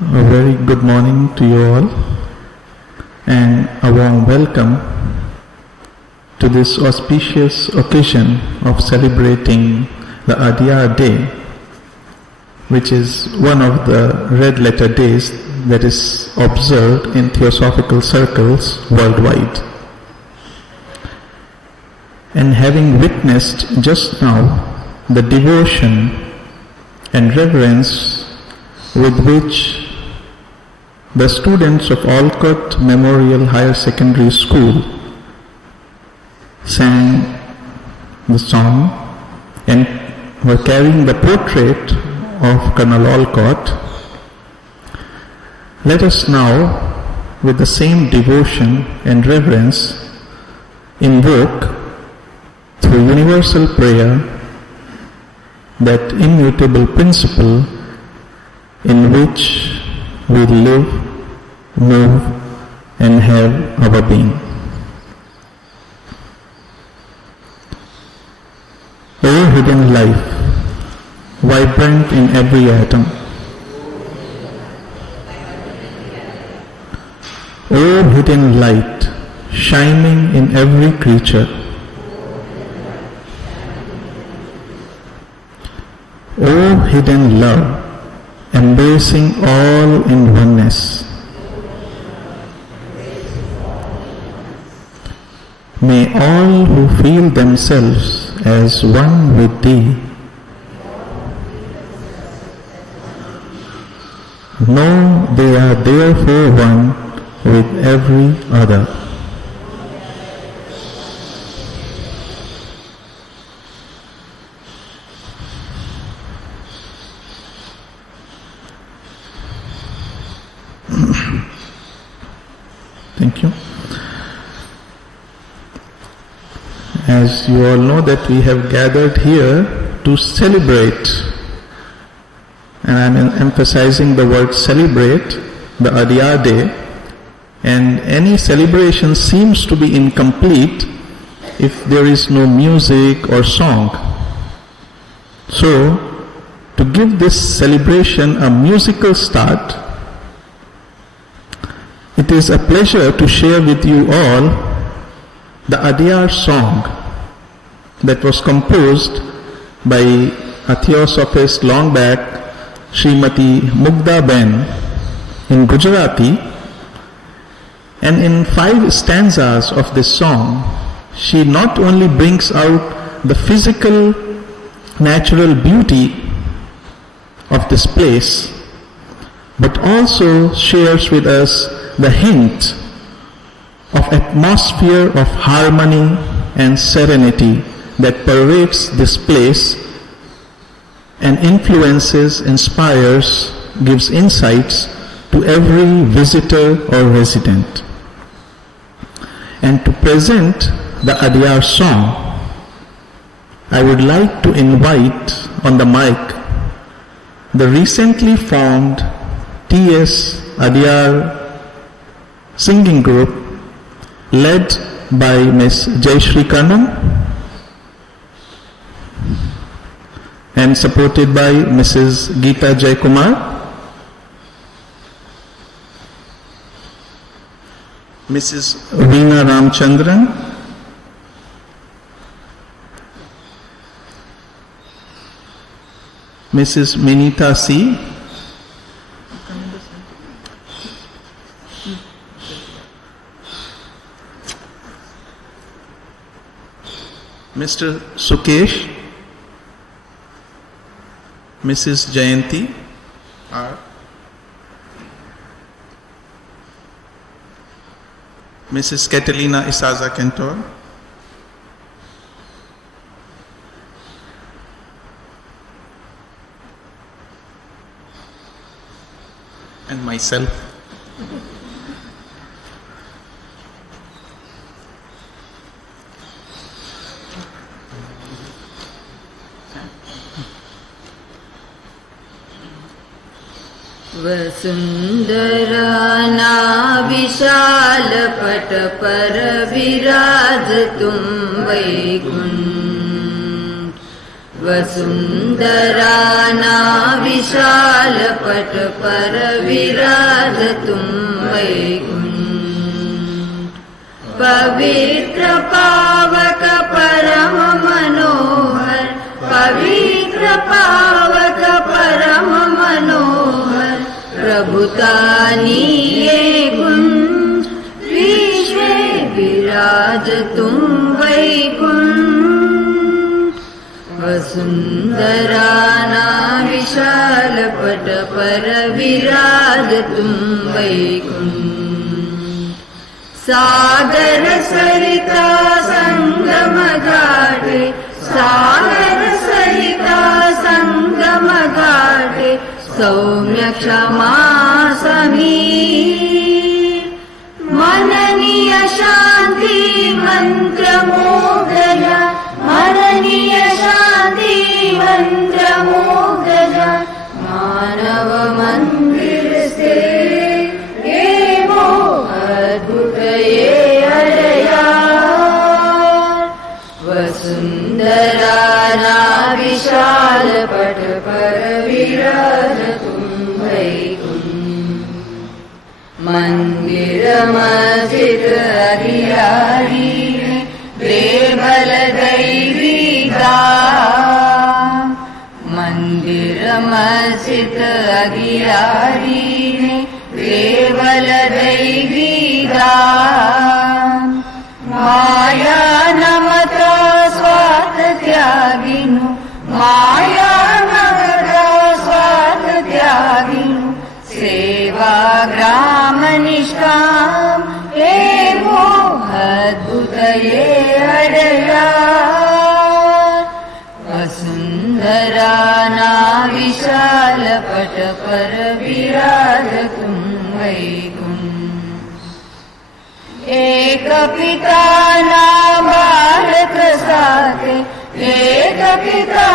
A very good morning to you all and a warm welcome to this auspicious occasion of celebrating the Adyar Day, which is one of the red letter days that is observed in theosophical circles worldwide. And having witnessed just now the devotion and reverence with which the students of Olcott Memorial Higher Secondary School sang the song and were carrying the portrait of Colonel Olcott, let us now, with the same devotion and reverence, invoke through universal prayer that immutable principle in which we live, move, and have our being. O hidden life, vibrant in every atom, O hidden light, shining in every creature, O hidden love, embracing all in oneness. May all who feel themselves as one with Thee know they are therefore one with every other. Thank you. As you all know that we have gathered here to celebrate, and I am emphasizing the word celebrate, the Adyar Day, and any celebration seems to be incomplete if there is no music or song. So, to give this celebration a musical start, it is a pleasure to share with you all the Adyar song that was composed by a theosophist long back, Srimati Mugdha Ben, in Gujarati. And in 5 stanzas of this song, she not only brings out the physical, natural beauty of this place, but also shares with us the hint of atmosphere of harmony and serenity that pervades this place and influences, inspires, gives insights to every visitor or resident. And to present the Adyar song, I would like to invite on the mic the recently formed T.S. Adyar singing group led by Miss Jaishree Kannan and supported by Mrs. Geetha Jaikumar, Mrs. Veena Ramchandran, Mrs. Minita C., Mr. Sukesh, Mrs. Jayanti R., Mrs. Catalina Isaza Cantor, and myself. Vasundhara विशाल पट पर विराज तुम वैकुंठ वसुंधराना विशाल पट पर विराजतुम वैकुंठ पवित्र पावक परम मनोहर पवित्र पावक परम मनोहर प्रभुतानी ये कुंज विश्वे विराजतुम वैकुंठ वसुंधराना विशाल पट पर विराजतुम वैकुंठ सागर सरिता संगम घाटे सागर सरिता संगम घाटे सौम्य क्षमा समीर मननीय शांति मंत्र मोगया मननीय शांति मंत्र मोगया मानव मंदिर से ये मोह अद्भुत ये अडयार वसुंधराना विशाल पट पर विराजतुम वैकुंठ मंदिर मस्जिद अधियारी देवल दैवी दाम मंदिर मस्जिद अधियारी देवल दैवी दाम माया नमता स्वार्थ त्यागिनु माया नमता स्वार्थ त्यागिनु सेवा ग्राम निष्काम हे मोह अद्भुत ये अडयार वसुंधराना विशाल पट पर विराजतुम वैकुंठ एक पिता नाम बालक साथे एक पिता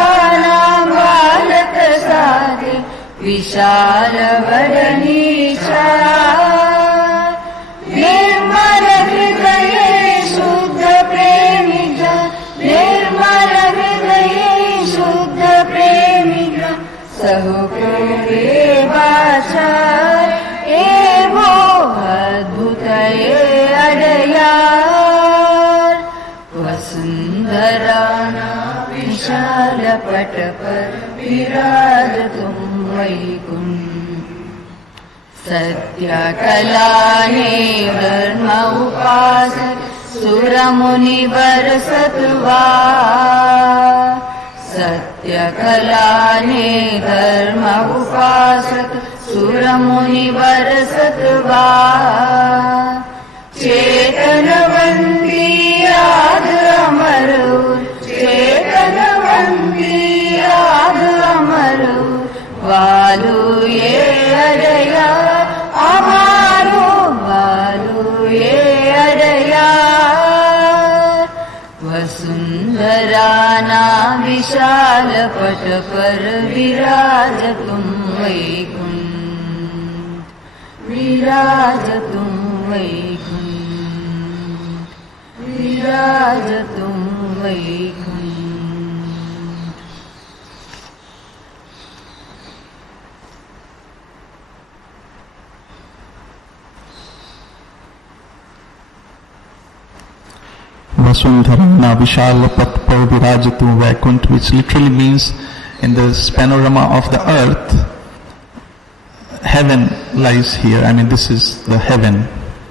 नाम बालक साथे विशाल वदनीशा निर्मल हृदय शुद्ध प्रेमिक निर्मल हृदय शुद्ध प्रेमिक सहुपुरे वाचार एवो अद्भुत ये अडयार वसुंधराना विशाल पट पर विराजतुम वैकुंठ सत्य कला ने धर्म उपासक सुर मुनि बरसतवा सत्य कला ने धर्म उपासक सुर मुनि बरसतवा चेतनवंती याद अमर चेतनवंती याद अमर वालू ये अडया अमारो वालू ये अडया वसुंधराना विशाल पट पर विराजतुम Vaikuntha विराजतुम Vaikuntha विराजतुम Vaikuntha Vasundharana Vishala Patpar Virajatu Vaikunt, which literally means in this panorama of the earth, heaven lies here. I mean, this is the heaven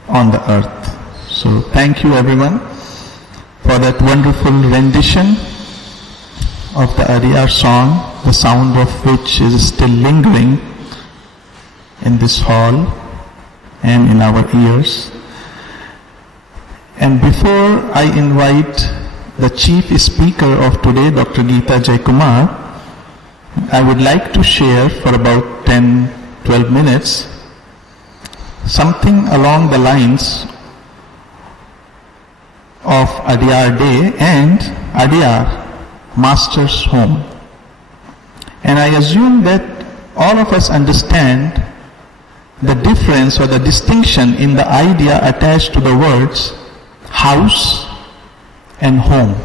on the earth. So thank you everyone for that wonderful rendition of the Adyar song, the sound of which is still lingering in this hall and in our ears. And before I invite the chief speaker of today, Dr. Geetha Jaikumar, I would like to share for about 10-12 minutes something along the lines of Adyar Day and Adyar, Master's Home. And I assume that all of us understand the difference or the distinction in the idea attached to the words house and home.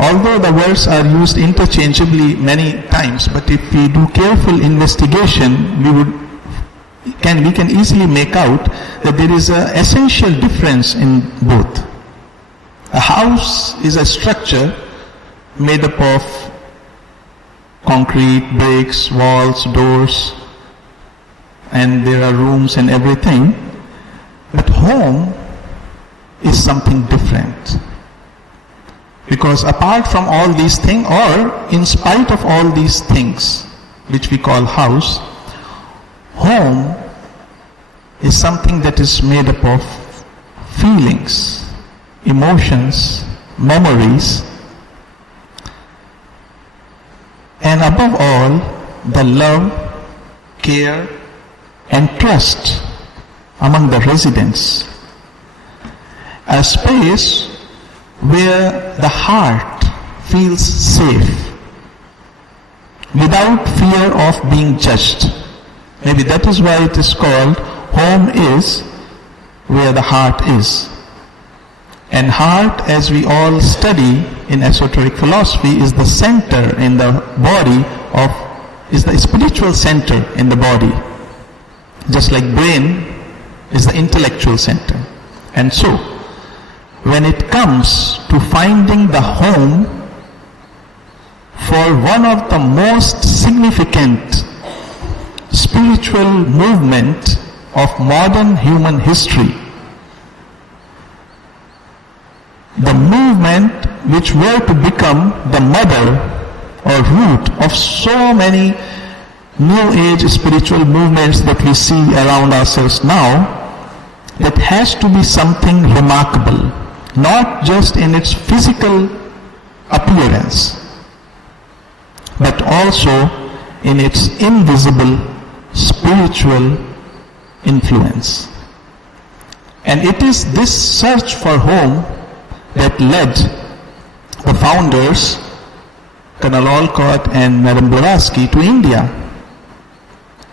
Although the words are used interchangeably many times, but if we do careful investigation, we can easily make out that there is an essential difference in both. A house is a structure made up of concrete, bricks, walls, doors, and there are rooms and everything. But home is something different. Because apart from all these things, or in spite of all these things, which we call house, home is something that is made up of feelings, emotions, memories, and above all, the love, care, and trust among the residents. A space where the heart feels safe without fear of being judged. Maybe that is why it is called home is where the heart is. And heart, as we all study in esoteric philosophy, is the center in the body is the spiritual center in the body. Just like brain is the intellectual center. And so, when it comes to finding the home for one of the most significant spiritual movement of modern human history, the movement which were to become the mother or root of so many new age spiritual movements that we see around ourselves now, that has to be something remarkable, not just in its physical appearance, but also in its invisible spiritual influence. And it is this search for home that led the founders, Colonel Olcott and Madame Blavatsky, to India.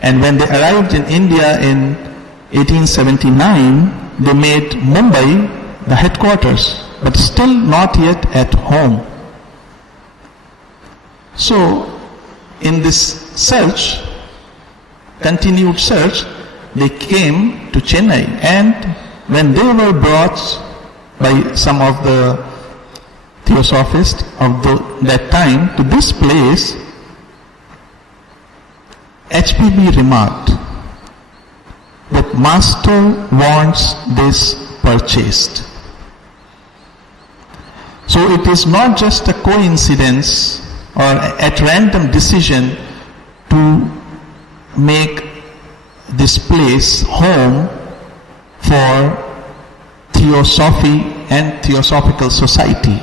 And when they arrived in India in 1879, they made Mumbai the headquarters, but still not yet at home. So, in this search, continued search, they came to Chennai, and when they were brought by some of the theosophists of that time to this place, HPB remarked that Master wants this purchased. So it is not just a coincidence or at random decision to make this place home for theosophy and theosophical society.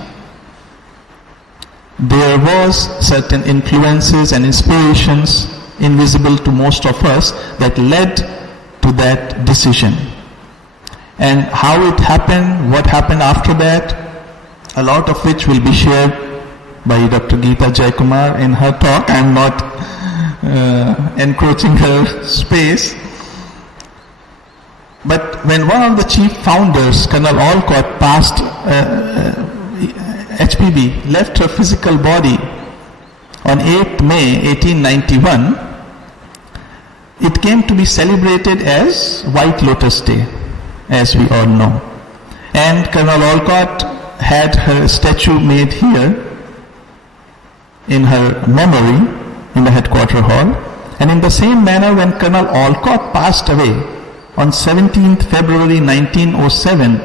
There was certain influences and inspirations invisible to most of us that led to that decision. And how it happened, what happened after that, a lot of which will be shared by Dr. Geetha Jaikumar in her talk. I am not encroaching her space. But when one of the chief founders, Colonel Olcott, passed, HPB left her physical body on 8th May 1891, it came to be celebrated as White Lotus Day, as we all know. And Colonel Olcott had her statue made here in her memory in the headquarter hall. And in the same manner, when Colonel Olcott passed away on 17th February 1907,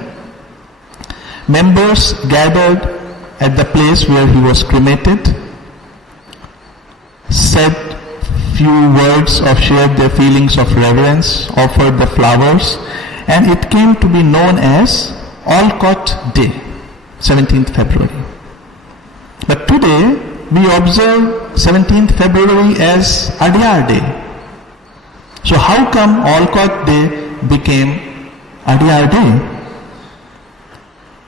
members gathered at the place where he was cremated, said few words of shared their feelings of reverence, offered the flowers, and it came to be known as Olcott Day, 17th February. But today we observe 17th February as Adyar Day. So how come Olcott Day became Adyar Day?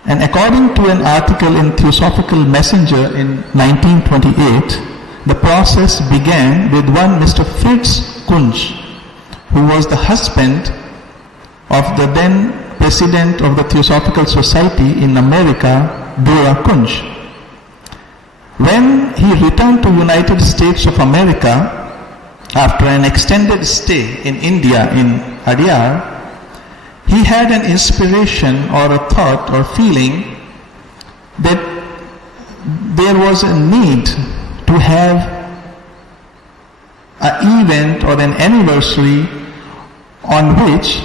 And according to an article in Theosophical Messenger in 1928, the process began with one Mr. Fritz Kunz, who was the husband of the then president of the Theosophical Society in America, Dora Kunz. When he returned to United States of America after an extended stay in India in Adyar, he had an inspiration or a thought or feeling that there was a need to have an event or an anniversary on which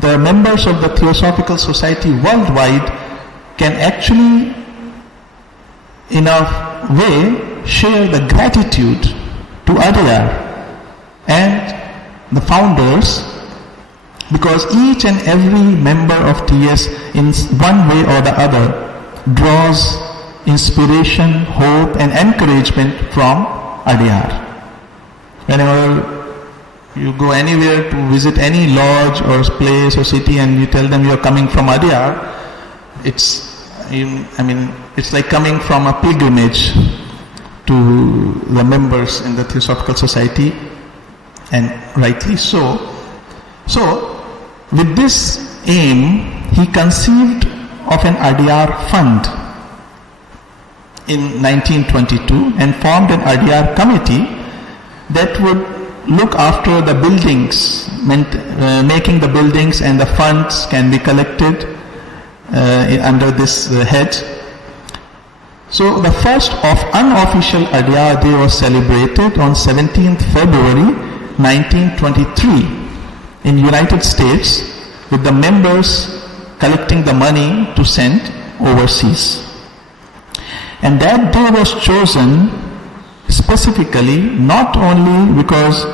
the members of the Theosophical Society worldwide can actually, in a way, share the gratitude to Adyar and the founders, because each and every member of TS in one way or the other draws inspiration, hope and encouragement from Adyar. Whenever you go anywhere to visit any lodge or place or city and you tell them you are coming from Adyar, it's like coming from a pilgrimage to the members in the Theosophical Society, and rightly so. So, with this aim, he conceived of an Adyar fund in 1922 and formed an Adyar committee that would look after the buildings, making the buildings, and the funds can be collected under this head. So the first unofficial Adyar Day was celebrated on 17th February 1923 in United States, with the members collecting the money to send overseas. And that day was chosen specifically not only because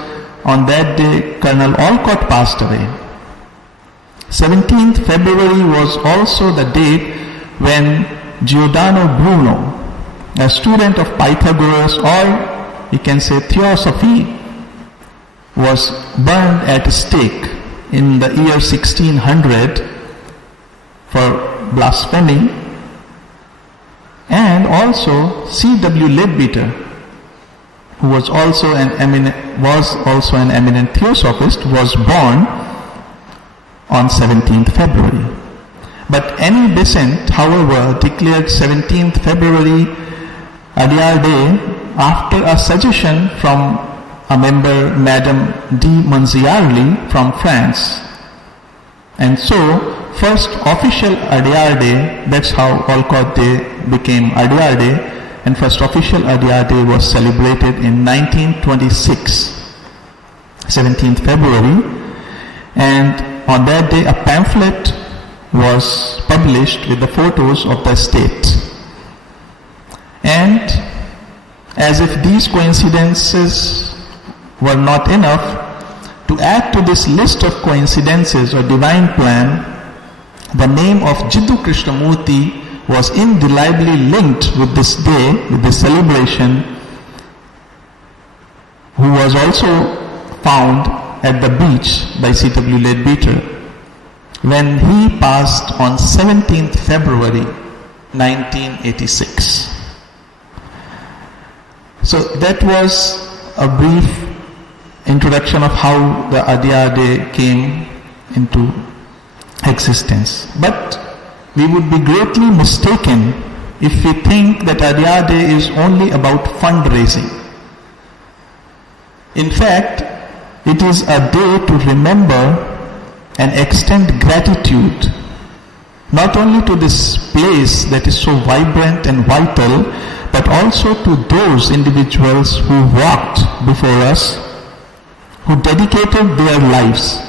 on that day Colonel Olcott passed away. 17th February was also the date when Giordano Bruno, a student of Pythagoras, or you can say Theosophy, was burned at stake in the year 1600 for blasphemy. And also C.W. Leadbeater, who was also an eminent theosophist, was born on 17th February. But any dissent, however, declared 17th February Adyar Day after a suggestion from a member, Madame de Monziarly from France. And so, first official Adyar Day, that's how Olcott Day became Adyar Day, and first official Adyar Day was celebrated in 1926, 17th February, and on that day a pamphlet was published with the photos of the state. And as if these coincidences were not enough, to add to this list of coincidences or divine plan, the name of Jiddu Krishnamurti was indelibly linked with this day, with this celebration, who was also found at the beach by C.W. Leadbeater when he passed on 17th February 1986. So that was a brief introduction of how the Adyar Day came into existence. But we would be greatly mistaken if we think that Adyar Day is only about fundraising. In fact, it is a day to remember and extend gratitude not only to this place that is so vibrant and vital, but also to those individuals who walked before us, who dedicated their lives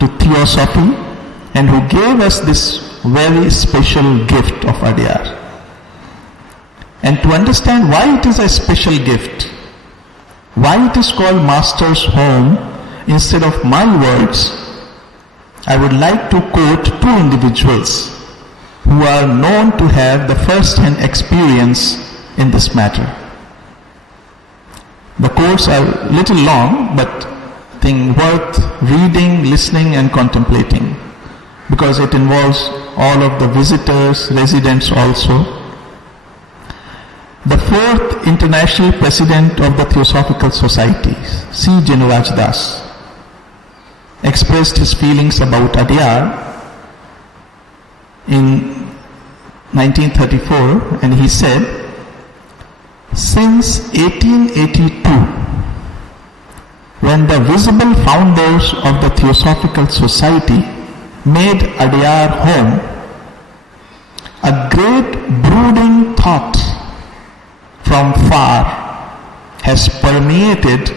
to Theosophy, and who gave us this very special gift of Adyar. And to understand why it is a special gift, why it is called Master's Home instead of my words, I would like to quote two individuals who are known to have the first-hand experience in this matter. The quotes are a little long, but I think worth reading, listening and contemplating, because it involves all of the visitors, residents also. The fourth international president of the Theosophical Society, C. Jinuraj Das, expressed his feelings about Adyar in 1934, and he said, Since 1882, when the visible founders of the Theosophical Society made Adyar home, a great brooding thought from far has permeated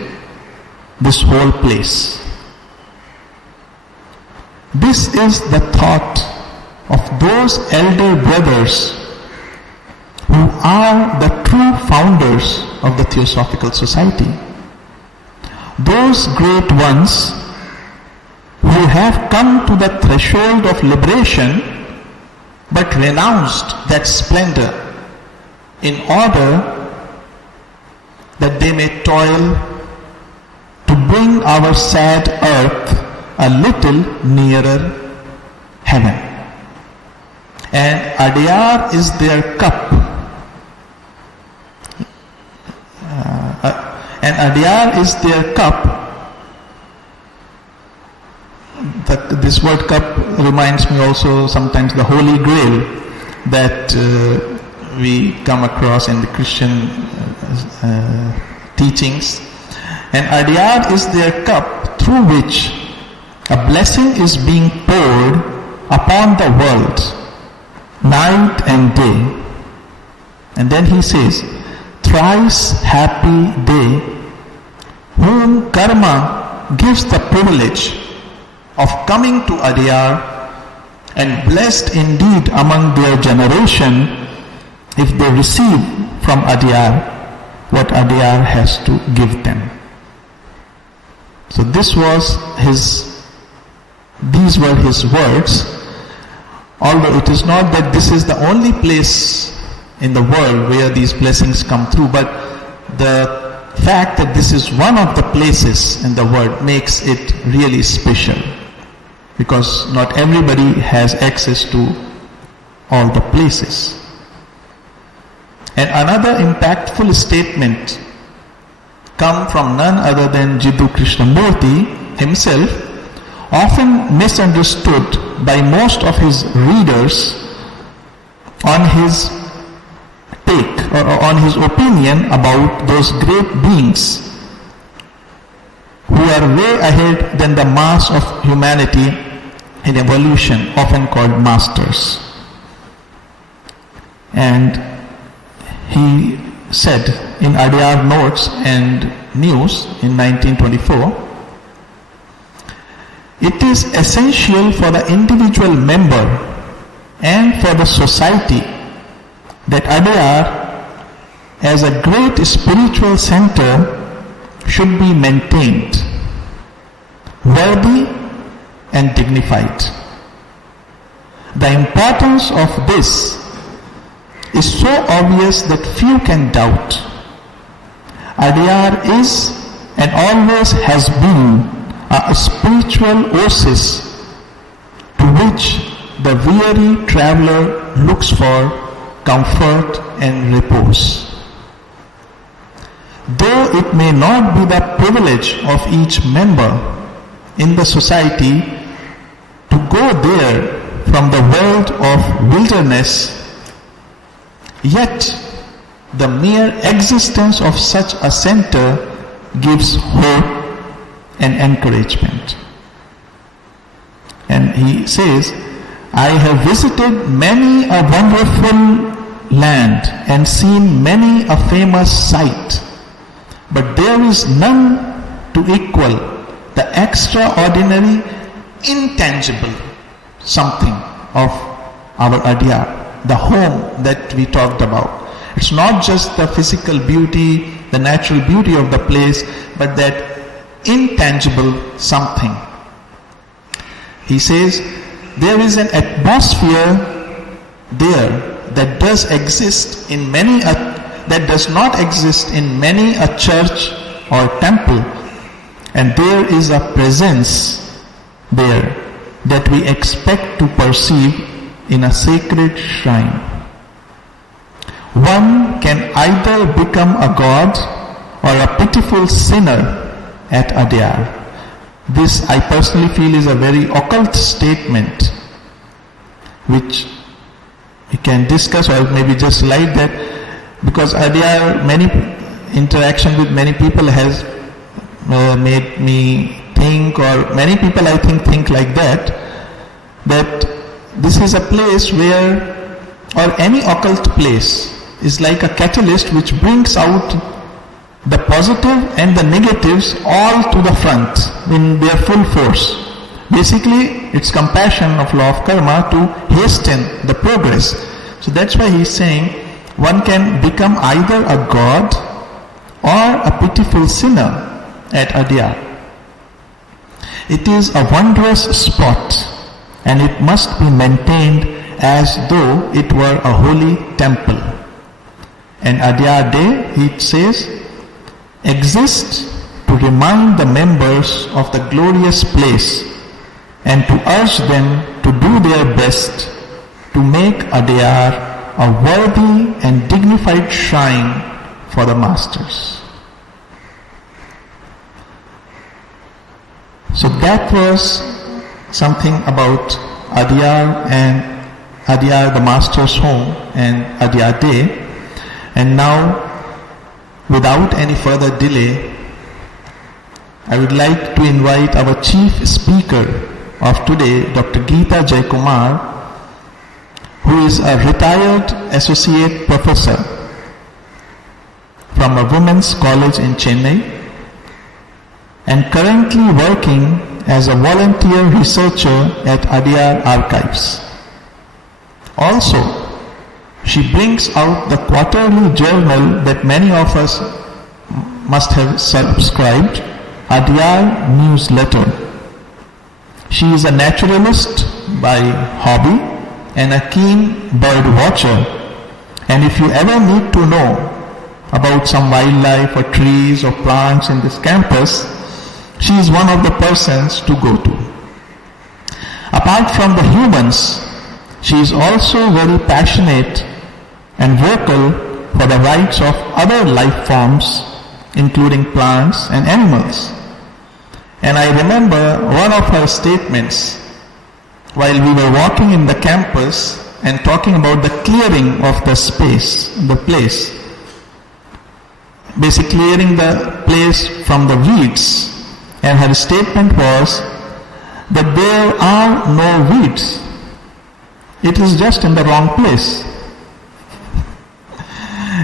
this whole place. This is the thought of those elder brothers who are the true founders of the Theosophical Society. Those great ones who have come to the threshold of liberation but renounced that splendor in order that they may toil to bring our sad earth a little nearer heaven. And Adyar is their cup. And Adyar is their cup. This word cup reminds me also sometimes the Holy Grail that we come across in the Christian teachings. And Adyar is their cup through which a blessing is being poured upon the world, night and day. And then he says, thrice happy they whom karma gives the privilege of coming to Adyar, and blessed indeed among their generation if they receive from Adyar what Adyar has to give them. So these were his words, although it is not that this is the only place in the world where these blessings come through, but the fact that this is one of the places in the world makes it really special, because not everybody has access to all the places. And another impactful statement come from none other than Jiddu Krishnamurti himself, often misunderstood by most of his readers on his take or on his opinion about those great beings who are way ahead than the mass of humanity in evolution, often called masters. And he said in Adyar Notes and News in 1924, it is essential for the individual member and for the society that Adyar as a great spiritual center should be maintained, worthy and dignified. The importance of this is so obvious that few can doubt. Adyar is and always has been a spiritual oasis to which the weary traveler looks for comfort and repose. Though it may not be the privilege of each member in the society to go there from the world of wilderness, yet the mere existence of such a center gives hope and encouragement. And he says, I have visited many a wonderful land and seen many a famous sight, but there is none to equal the extraordinary, intangible something of our Adyar, the home that we talked about. It's not just the physical beauty, the natural beauty of the place, but that intangible something. He says, there is an atmosphere there that does exist in many that does not exist in many a church or temple, and there is a presence there that we expect to perceive in a sacred shrine. One can either become a god or a pitiful sinner at Adyar. This I personally feel is a very occult statement which we can discuss, or maybe just like that. because Adyar, many interaction with many people has made me think, or many people I think like that this is a place where, or any occult place is like a catalyst which brings out the positive and the negatives all to the front in their full force. Basically, it's compassion of law of karma to hasten the progress. So that's why he's saying one can become either a god or a pitiful sinner at Adyar. It is a wondrous spot, and it must be maintained as though it were a holy temple. And Adyar Day, it says, exists to remind the members of the glorious place and to urge them to do their best to make Adyar a worthy and dignified shrine for the masters. So that was something about Adyar and Adyar, the master's home, and Adyar Day. And now, without any further delay, I would like to invite our chief speaker of today, Dr. Geetha Jaikumar, who is a retired associate professor from a women's college in Chennai and currently working as a volunteer researcher at Adyar Archives. Also, she brings out the quarterly journal that many of us must have subscribed, Adyar Newsletter. She is a naturalist by hobby and a keen bird watcher. And if you ever need to know about some wildlife or trees or plants in this campus, she is one of the persons to go to. Apart from the humans, she is also very passionate and vocal for the rights of other life forms, including plants and animals. And I remember one of her statements while we were walking in the campus and talking about the clearing of the space, the place. Basically clearing the place from the weeds. And her statement was that there are no weeds. It is just in the wrong place.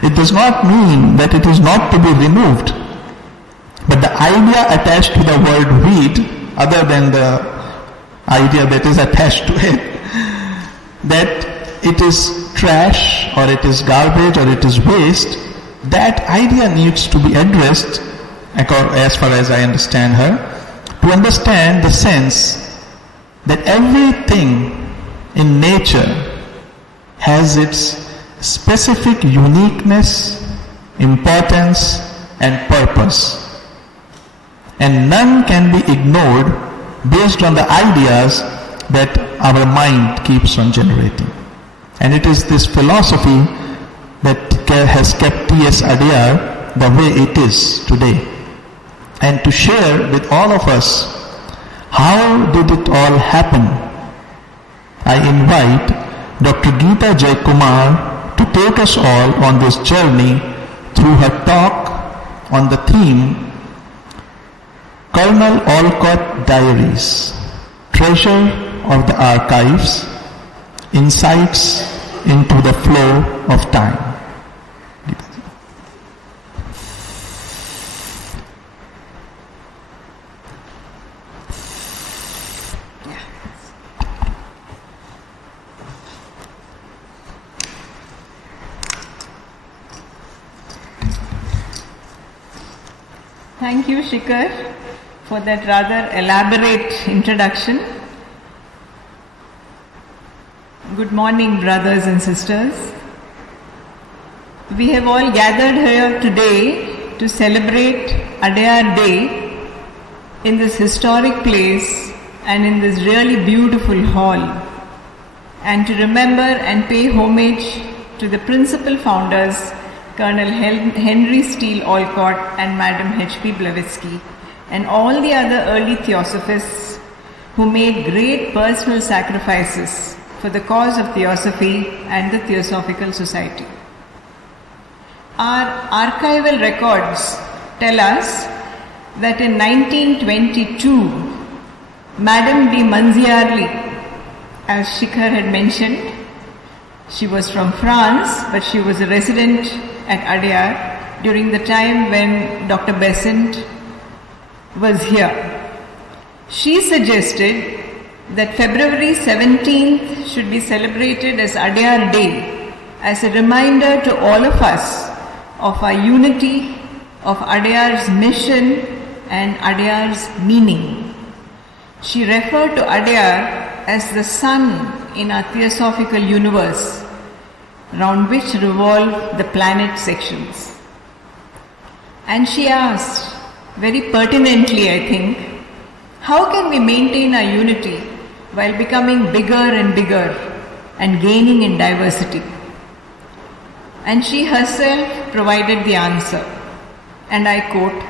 It does not mean that it is not to be removed. But the idea attached to the word weed, other than the idea that is attached to it, that it is trash or it is garbage or it is waste, that idea needs to be addressed, as far as I understand her, to understand the sense that everything in nature has its specific uniqueness, importance, and purpose. And none can be ignored based on the ideas that our mind keeps on generating. And it is this philosophy that has kept T.S. Adyar the way it is today. And to share with all of us how did it all happen, I invite Dr. Geetha Jaikumar to take us all on this journey through her talk on the theme Colonel Olcott Diaries, Treasure of the Archives, Insights into the Flow of Time. Thank you, Shikhar, for that rather elaborate introduction. Good morning, brothers and sisters. We have all gathered here today to celebrate Adyar Day in this historic place and in this really beautiful hall, and to remember and pay homage to the principal founders, Colonel Henry Steele Olcott and Madam H.P. Blavatsky, and all the other early theosophists who made great personal sacrifices for the cause of theosophy and the Theosophical Society. Our archival records tell us that in 1922, Madame de Manziarly, as Shikhar had mentioned, she was from France, but she was a resident at Adyar during the time when Dr. Besant was here. She suggested that February 17th should be celebrated as Adyar Day, as a reminder to all of us of our unity, of Adyar's mission and Adyar's meaning. She referred to Adyar as the sun in our theosophical universe, round which revolve the planet sections. And she asked, very pertinently I think, how can we maintain our unity while becoming bigger and bigger and gaining in diversity? And she herself provided the answer, and I quote,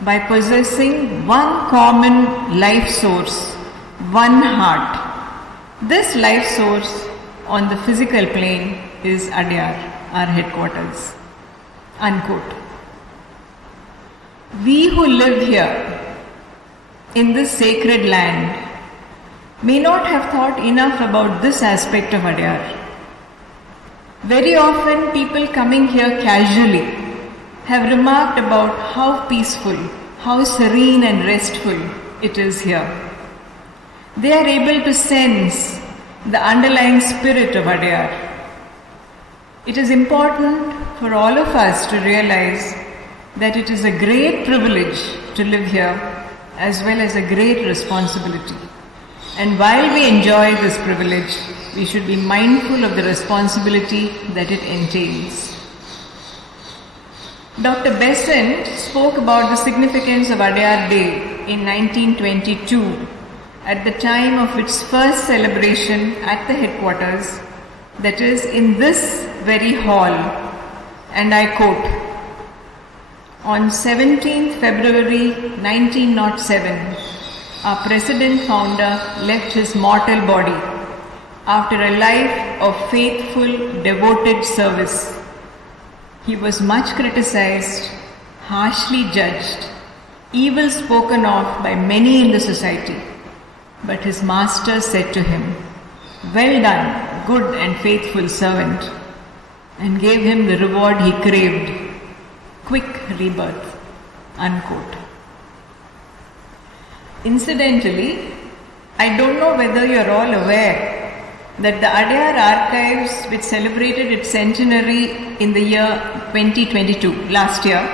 by possessing one common life source, one heart. This life source on the physical plane is Adyar, our headquarters. Unquote. We who live here in this sacred land may not have thought enough about this aspect of Adyar. Very often people coming here casually have remarked about how peaceful, how serene and restful it is here. They are able to sense the underlying spirit of Adyar. It is important for all of us to realize that it is a great privilege to live here as well as a great responsibility. And while we enjoy this privilege, we should be mindful of the responsibility that it entails. Dr. Besant spoke about the significance of Adyar Day in 1922 at the time of its first celebration at the headquarters, that is in this very hall, and I quote, on 17th February 1907, our President Founder left his mortal body after a life of faithful, devoted service. He was much criticized, harshly judged, evil spoken of by many in the society. But his master said to him, well done, good and faithful servant, and gave him the reward he craved, quick rebirth. Unquote. Incidentally, I don't know whether you are all aware that the Adyar Archives, which celebrated its centenary in the year 2022, last year,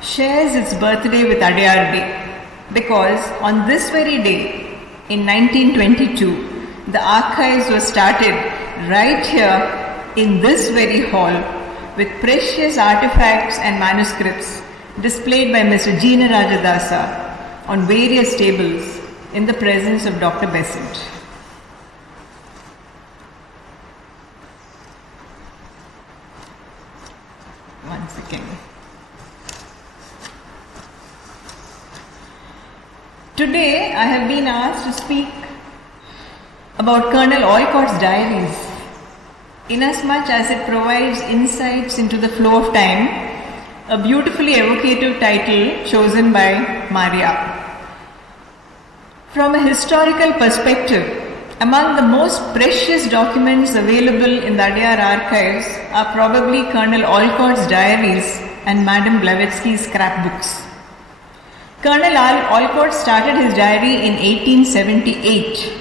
shares its birthday with Adyar Day, because on this very day, in 1922, the archives were started right here in this very hall with precious artifacts and manuscripts displayed by Mr. Jina Rajadasa on various tables in the presence of Dr. Besant. One second. Today I have been asked to speak about Colonel Olcott's Diaries, inasmuch as it provides insights into the flow of time, a beautifully evocative title chosen by Maria. From a historical perspective, among the most precious documents available in the Adyar archives are probably Colonel Olcott's diaries and Madame Blavatsky's scrapbooks. Colonel Olcott started his diary in 1878,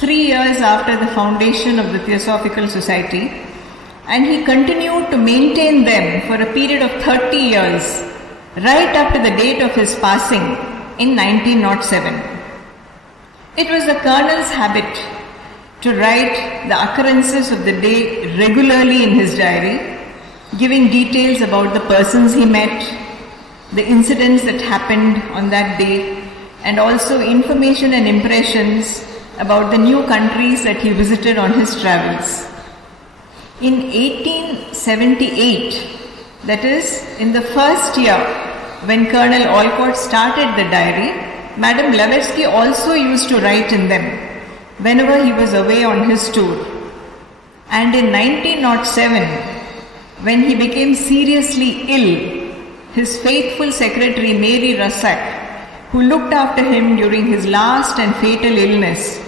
3 years after the foundation of the Theosophical Society, and he continued to maintain them for a period of 30 years, right up to the date of his passing in 1907. It was the Colonel's habit to write the occurrences of the day regularly in his diary, giving details about the persons he met, the incidents that happened on that day, and also information and impressions about the new countries that he visited on his travels. In 1878, that is, in the first year when Colonel Olcott started the diary, Madame Blavatsky also used to write in them whenever he was away on his tour. And in 1907, when he became seriously ill, his faithful secretary Mary Russack, who looked after him during his last and fatal illness,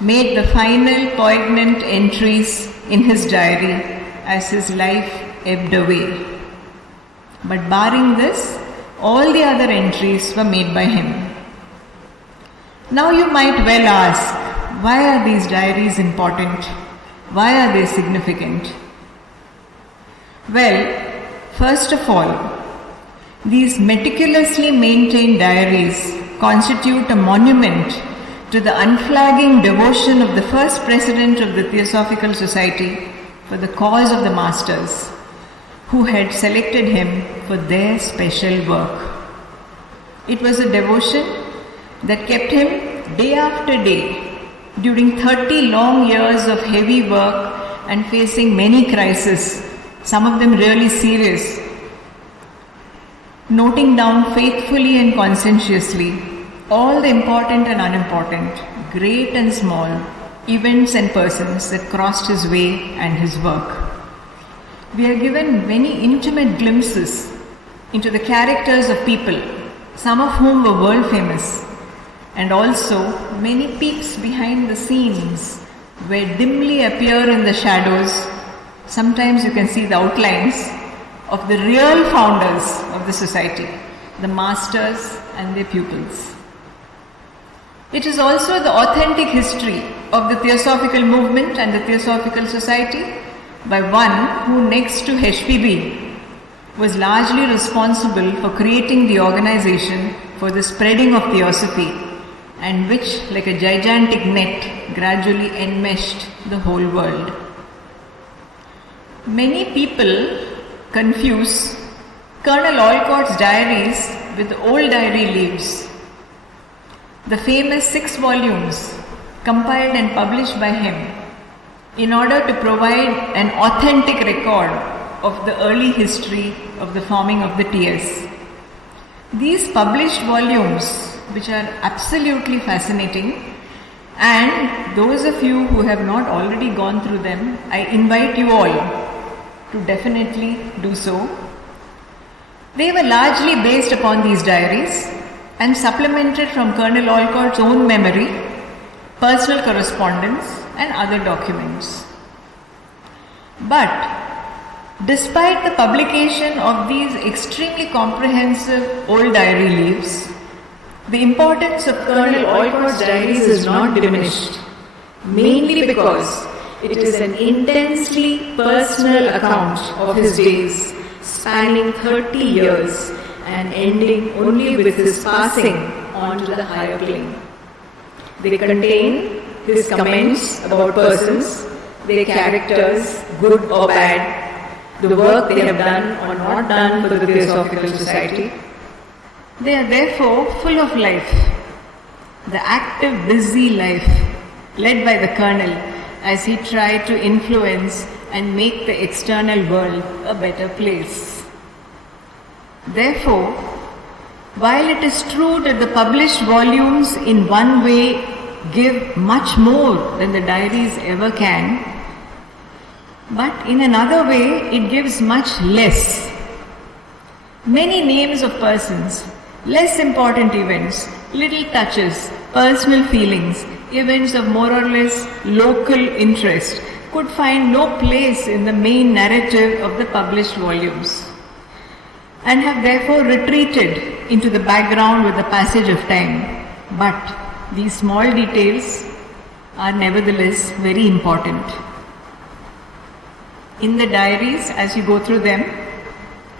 made the final poignant entries in his diary as his life ebbed away. But barring this, all the other entries were made by him. Now you might well ask, why are these diaries important? Why are they significant? Well, first of all, these meticulously maintained diaries constitute a monument to the unflagging devotion of the first president of the Theosophical Society for the cause of the masters, who had selected him for their special work. It was a devotion that kept him day after day during 30 long years of heavy work and facing many crises, some of them really serious, noting down faithfully and conscientiously all the important and unimportant, great and small, events and persons that crossed his way and his work. We are given many intimate glimpses into the characters of people, some of whom were world famous, and also many peeks behind the scenes where dimly appear in the shadows. Sometimes you can see the outlines of the real founders of the society, the masters and their pupils. It is also the authentic history of the Theosophical movement and the Theosophical Society by one who, next to HPB, was largely responsible for creating the organization for the spreading of Theosophy, and which, like a gigantic net, gradually enmeshed the whole world. Many people confuse Colonel Olcott's diaries with the old diary leaves. The famous 6 volumes compiled and published by him in order to provide an authentic record of the early history of the forming of the TS. These published volumes, which are absolutely fascinating, and those of you who have not already gone through them, I invite you all to definitely do so. They were largely based upon these diaries and supplemented from Colonel Olcott's own memory, personal correspondence and other documents. But despite the publication of these extremely comprehensive old diary leaves, the importance of Colonel Olcott's diaries is not diminished, mainly because it is an intensely personal account of his days, spanning 30 years and ending only with his passing on to the higher plane. They contain his comments about persons, their characters, good or bad, the work they have done or not done for the Theosophical Society. They are therefore full of life, the active, busy life led by the Colonel as he tried to influence and make the external world a better place. Therefore, while it is true that the published volumes in one way give much more than the diaries ever can, but in another way it gives much less. Many names of persons, less important events, little touches, personal feelings, events of more or less local interest could find no place in the main narrative of the published volumes, and have therefore retreated into the background with the passage of time. But these small details are nevertheless very important. In the diaries, as you go through them,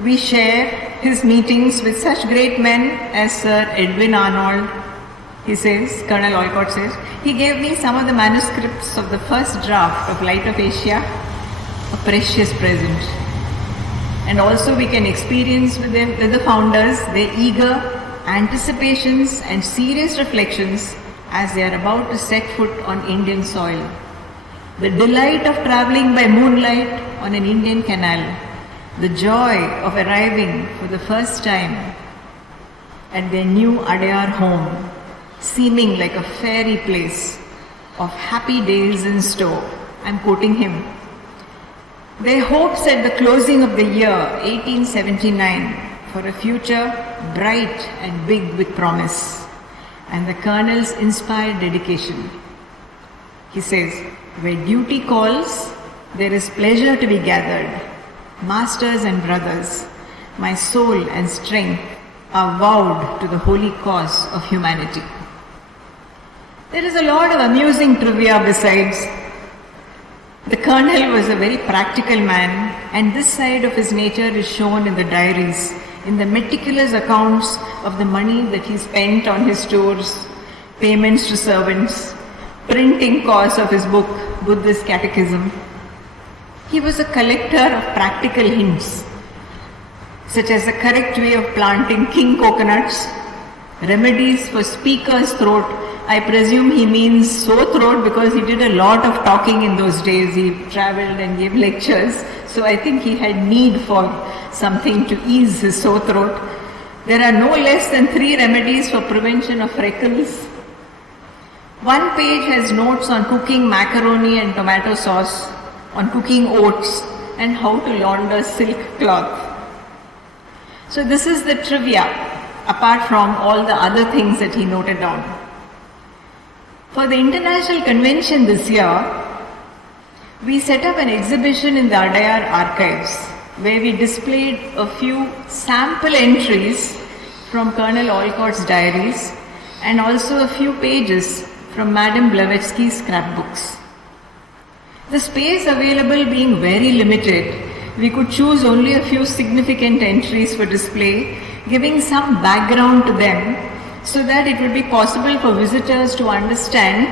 we share his meetings with such great men as Sir Edwin Arnold. He says, Colonel Olcott says, he gave me some of the manuscripts of the first draft of Light of Asia, a precious present. And also we can experience with the founders their eager anticipations and serious reflections as they are about to set foot on Indian soil. The delight of travelling by moonlight on an Indian canal, the joy of arriving for the first time at their new Adyar home, seeming like a fairy place of happy days in store. I'm quoting him. Their hopes at the closing of the year 1879 for a future bright and big with promise, and the Colonel's inspired dedication. He says, where duty calls, there is pleasure to be gathered. Masters and brothers, my soul and strength are vowed to the holy cause of humanity. There is a lot of amusing trivia besides. The Colonel was a very practical man, and this side of his nature is shown in the diaries, in the meticulous accounts of the money that he spent on his tours, payments to servants, printing costs of his book, Buddhist Catechism. He was a collector of practical hints, such as the correct way of planting king coconuts, remedies for speaker's throat. I presume he means sore throat because he did a lot of talking in those days. He traveled and gave lectures. So I think he had need for something to ease his sore throat. There are no less than 3 remedies for prevention of freckles. One page has notes on cooking macaroni and tomato sauce, on cooking oats, and how to launder silk cloth. So this is the trivia, apart from all the other things that he noted down. For the International Convention this year, we set up an exhibition in the Adyar archives where we displayed a few sample entries from Colonel Olcott's diaries and also a few pages from Madame Blavatsky's scrapbooks. The space available being very limited, we could choose only a few significant entries for display, giving some background to them so that it would be possible for visitors to understand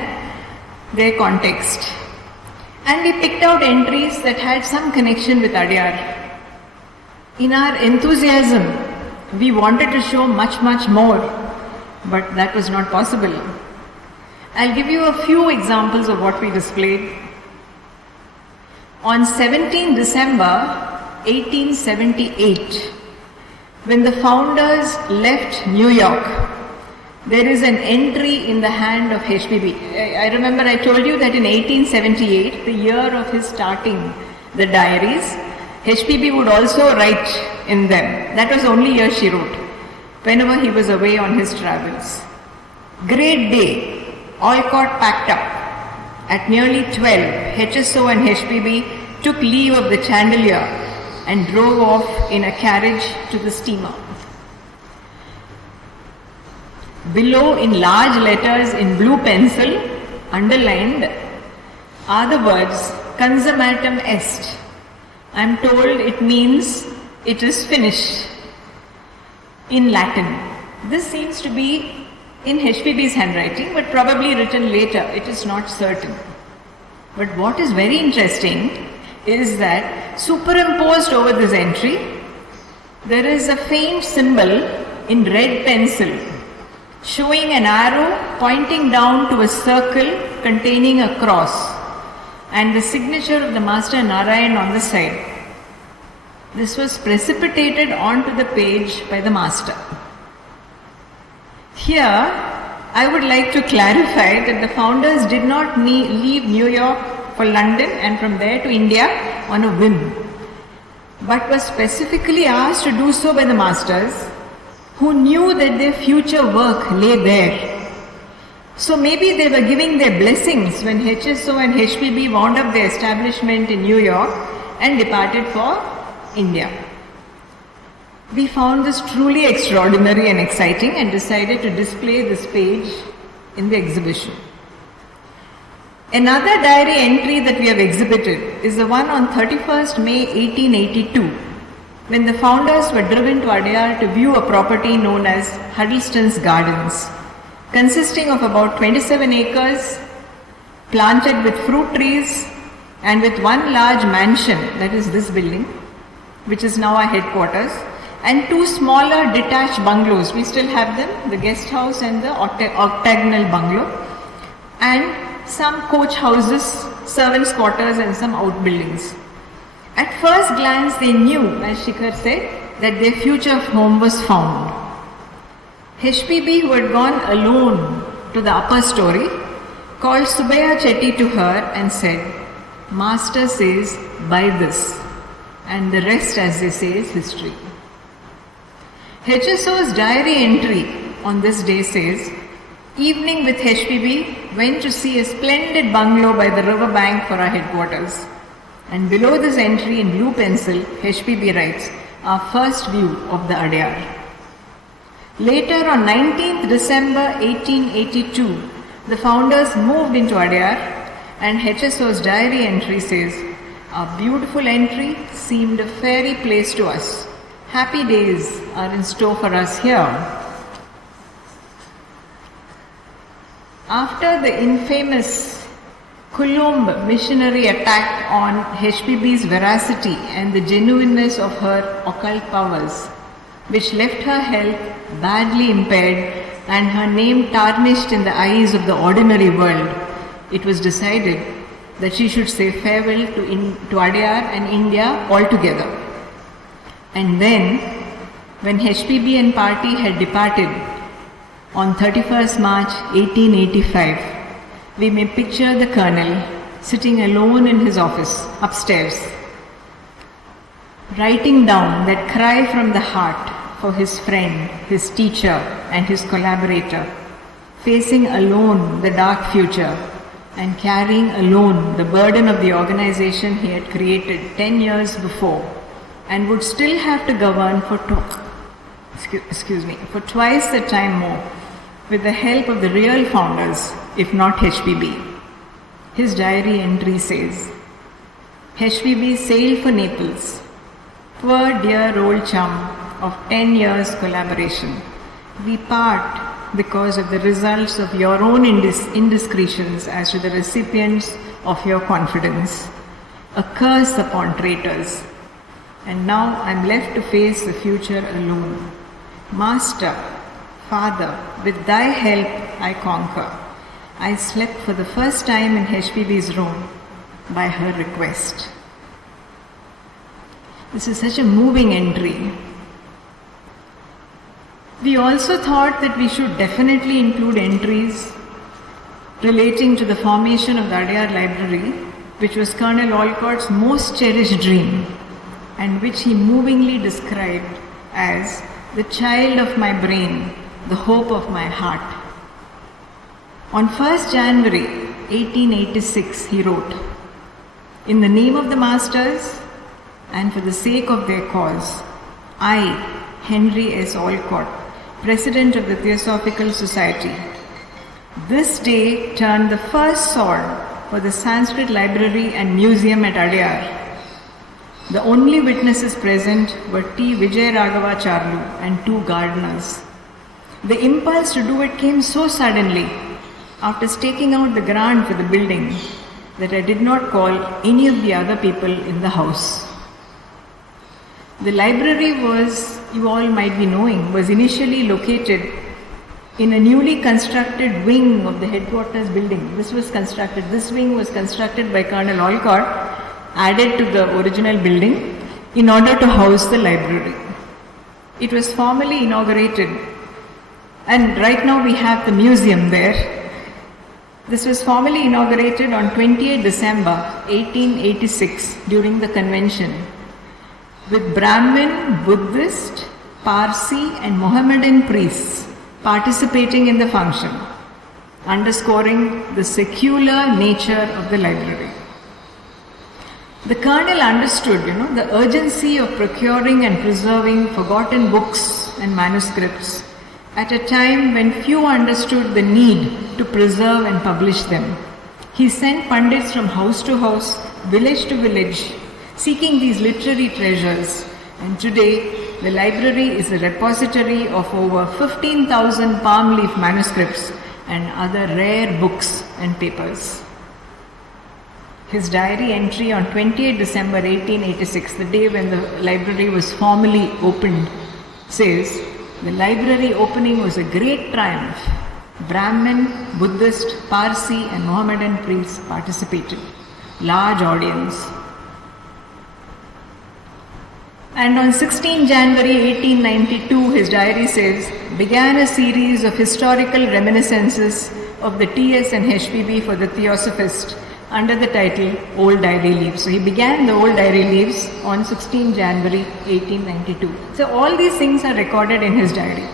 their context. And we picked out entries that had some connection with Adyar. In our enthusiasm, we wanted to show much more, but that was not possible. I'll give you a few examples of what we displayed. On 17 December 1878, when the founders left New York, there is an entry in the hand of HPB. I remember I told you that in 1878, the year of his starting the diaries, HPB would also write in them. That was the only year she wrote, whenever he was away on his travels. Great day, Olcott packed up. At nearly 12, HSO and HPB took leave of the Chandelier and drove off in a carriage to the steamer. Below, in large letters in blue pencil, underlined, are the words consummatum est. I am told it means it is finished in Latin. This seems to be in HPB's handwriting, but probably written later. It is not certain. But what is very interesting is that superimposed over this entry, there is a faint symbol in red pencil showing an arrow pointing down to a circle containing a cross and the signature of the Master Narayan on the side. This was precipitated onto the page by the Master. Here, I would like to clarify that the founders did not leave New York for London and from there to India on a whim, but was specifically asked to do so by the Masters, who knew that their future work lay there. So maybe they were giving their blessings when HSO and HPB wound up their establishment in New York and departed for India. We found this truly extraordinary and exciting and decided to display this page in the exhibition. Another diary entry that we have exhibited is the one on 31st May 1882, when the founders were driven to Adyar to view a property known as Huddleston's Gardens, consisting of about 27 acres, planted with fruit trees and with one large mansion, that is this building, which is now our headquarters, and 2 smaller detached bungalows. We still have them, the guest house and the octagonal bungalow, and some coach houses, servants' quarters and some outbuildings. At first glance they knew, as Shikhar said, that their future home was found. HPB, who had gone alone to the upper story, called Subaya Chetty to her and said, "Master says "Buy this," and the rest, as they say, is history. HSO's diary entry on this day says, "Evening with HPB, went to see a splendid bungalow by the river bank for our headquarters." And below this entry in blue pencil, HPB writes, "Our first view of the Adyar." Later on 19th December 1882, the founders moved into Adyar, and HSO's diary entry says, "Our beautiful entry seemed a fairy place to us. Happy days are in store for us here." After the infamous Colomb missionary attack on HPB's veracity and the genuineness of her occult powers, which left her health badly impaired and her name tarnished in the eyes of the ordinary world, it was decided that she should say farewell to Adyar and India altogether. And then, when HPB and party had departed on 31st March 1885, we may picture the Colonel sitting alone in his office upstairs, writing down that cry from the heart for his friend, his teacher, and his collaborator, facing alone the dark future and carrying alone the burden of the organization he had created 10 years before and would still have to govern for twice the time more with the help of the real founders, if not HPB. His diary entry says, "HPB sailed for Naples. Poor dear old chum of 10 years collaboration. We part because of the results of your own indiscretions as to the recipients of your confidence. A curse upon traitors. And now I'm left to face the future alone. Master, Father, with thy help I conquer. I slept for the first time in HPB's room by her request." This is such a moving entry. We also thought that we should definitely include entries relating to the formation of the Adyar Library, which was Colonel Olcott's most cherished dream, and which he movingly described as the child of my brain, the hope of my heart. On 1st January 1886, he wrote, "In the name of the Masters and for the sake of their cause, I, Henry S. Olcott, President of the Theosophical Society, this day turned the first sod for the Sanskrit Library and Museum at Adyar. The only witnesses present were T. Vijay Raghava Charlu and 2 gardeners. The impulse to do it came so suddenly after staking out the grant for the building that I did not call any of the other people in the house. The library was, you all might be knowing, was initially located in a newly constructed wing of the headquarters building. This wing was constructed by Colonel Olcott, added to the original building in order to house the library. It was formally inaugurated, and right now we have the museum there. This was formally inaugurated on 28 December 1886 during the convention, with Brahmin, Buddhist, Parsi and Mohammedan priests participating in the function, underscoring the secular nature of the library. The Colonel understood, the urgency of procuring and preserving forgotten books and manuscripts at a time when few understood the need to preserve and publish them. He sent pundits from house to house, village to village, seeking these literary treasures, and today the library is a repository of over 15,000 palm leaf manuscripts and other rare books and papers. His diary entry on 28 December 1886, the day when the library was formally opened, says, "The library opening was a great triumph. Brahmin, Buddhist, Parsi and Mohammedan priests participated. Large audience." And on 16 January 1892, his diary says, "Began a series of historical reminiscences of the TS and HPB for the Theosophist under the title Old Diary Leaves. So he began the Old Diary Leaves on 16 January 1892. So all these things are recorded in his diary.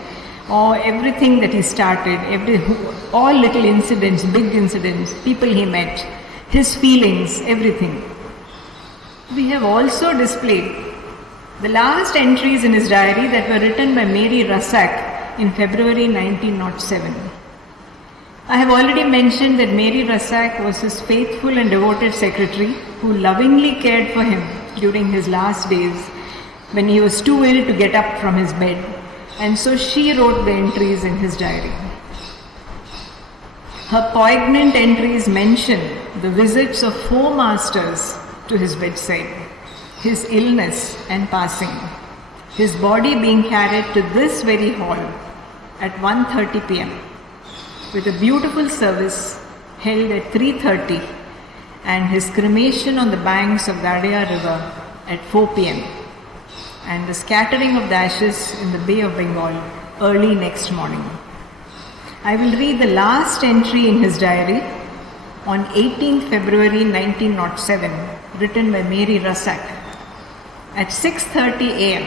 Or everything that he started, all little incidents, big incidents, people he met, his feelings, everything. We have also displayed the last entries in his diary that were written by Mary Russack in February 1907. I have already mentioned that Mary Russack was his faithful and devoted secretary who lovingly cared for him during his last days when he was too ill to get up from his bed. And so she wrote the entries in his diary. Her poignant entries mention the visits of 4 masters to his bedside, his illness and passing, his body being carried to this very hall at 1:30 p.m. with a beautiful service held at 3:30 and his cremation on the banks of the Adyar river at 4 p.m. and the scattering of the ashes in the Bay of Bengal early next morning. I will read the last entry in his diary on 18th February 1907, written by Mary Russack. At 6:30 a.m.,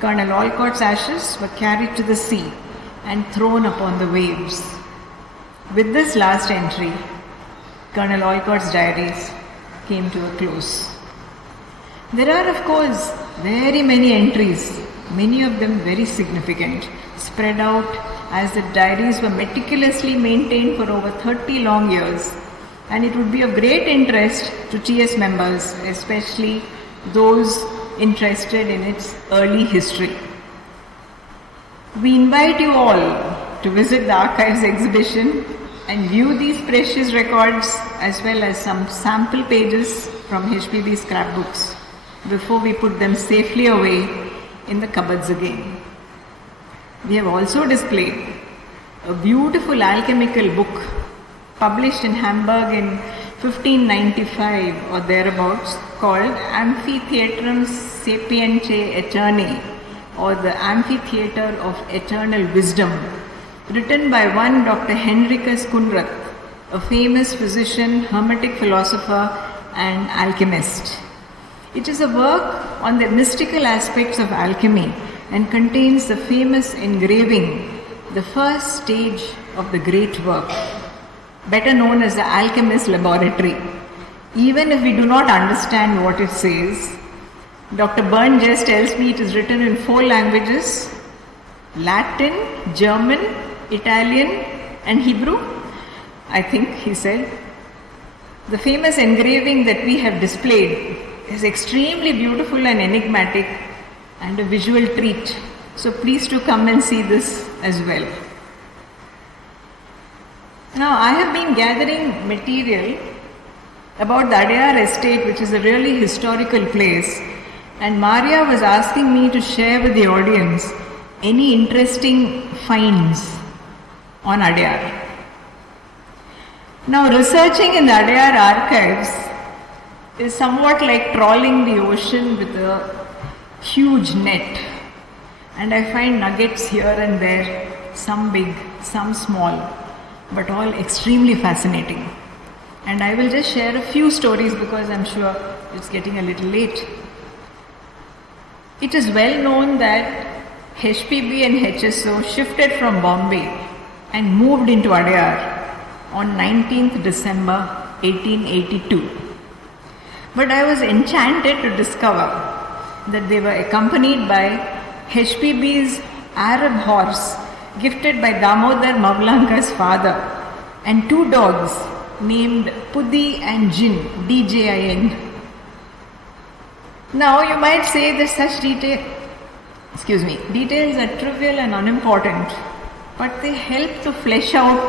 Colonel Olcott's ashes were carried to the sea and thrown upon the waves. With this last entry, Colonel Olcott's diaries came to a close. There are, of course, very many entries, many of them very significant, spread out as the diaries were meticulously maintained for over 30 long years, and it would be of great interest to TS members, especially those interested in its early history. We invite you all to visit the archives exhibition and view these precious records as well as some sample pages from HPB scrapbooks before we put them safely away in the cupboards again. We have also displayed a beautiful alchemical book published in Hamburg in 1595 or thereabouts called Amphitheatrum Sapientiae Aeternae, or the Amphitheatre of Eternal Wisdom, written by one Dr. Henricus Kunrath, a famous physician, hermetic philosopher and alchemist. It is a work on the mystical aspects of alchemy and contains the famous engraving, the first stage of the great work, better known as the Alchemist's Laboratory. Even if we do not understand what it says, Dr. Byrne just tells me it is written in 4 languages: Latin, German, Italian and Hebrew, I think he said. The famous engraving that we have displayed is extremely beautiful and enigmatic and a visual treat. So please do come and see this as well. Now I have been gathering material about the Adyar estate, which is a really historical place, and Maria was asking me to share with the audience any interesting finds on Adyar. Now researching in the Adyar archives is somewhat like trawling the ocean with a huge net, and I find nuggets here and there, some big, some small, but all extremely fascinating. And I will just share a few stories because I'm sure it's getting a little late. It is well known that HPB and HSO shifted from Bombay and moved into Adyar on 19th December 1882. But I was enchanted to discover that they were accompanied by HPB's Arab horse gifted by Damodar Mavlanka's father and 2 dogs named Pudi and Jin, DJIN. Now you might say that such details are trivial and unimportant, but they help to flesh out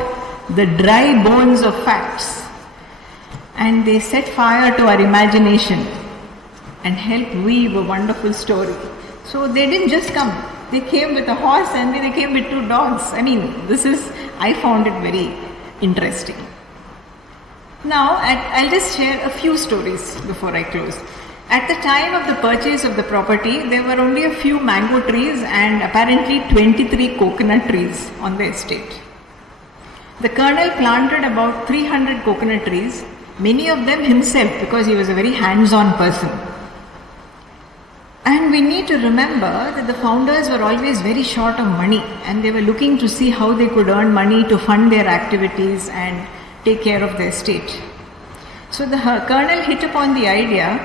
the dry bones of facts, and they set fire to our imagination and help weave a wonderful story. So they didn't just come, they came with a horse and they came with 2 dogs. I found it very interesting. Now I'll just share a few stories before I close. At the time of the purchase of the property, there were only a few mango trees and apparently 23 coconut trees on the estate. The colonel planted about 300 coconut trees many of them himself, because he was a very hands-on person. And we need to remember that the founders were always very short of money, and they were looking to see how they could earn money to fund their activities and take care of their state. So the colonel hit upon the idea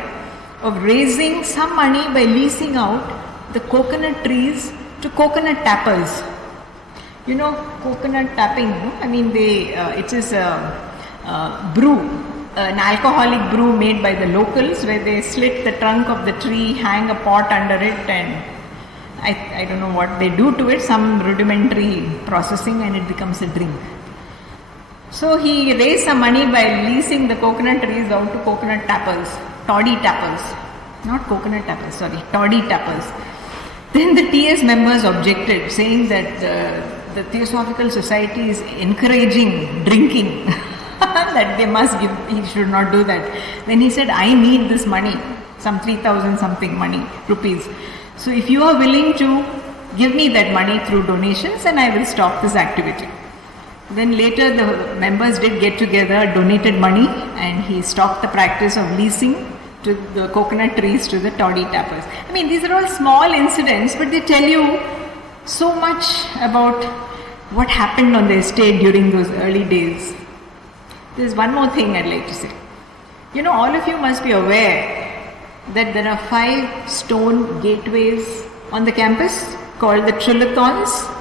of raising some money by leasing out the coconut trees to coconut tappers. You know, coconut tapping, no? I mean, it is a brew, an alcoholic brew made by the locals, where they slit the trunk of the tree, hang a pot under it, and I don't know what they do to it, some rudimentary processing, and it becomes a drink. So he raised some money by leasing the coconut trees out to coconut tappers, toddy tappers, not coconut tappers, sorry, toddy tappers. Then the TS members objected, saying that the Theosophical Society is encouraging drinking, that they must give, he should not do that. Then he said, I need this money, some 3,000 something rupees. So if you are willing to give me that money through donations, then I will stop this activity. Then later the members did get together, donated money, and he stopped the practice of leasing to the coconut trees to the toddy tappers. I mean, these are all small incidents, but they tell you so much about what happened on the estate during those early days. There's one more thing I'd like to say. You know, all of you must be aware that there are 5 stone gateways on the campus called the trilithons.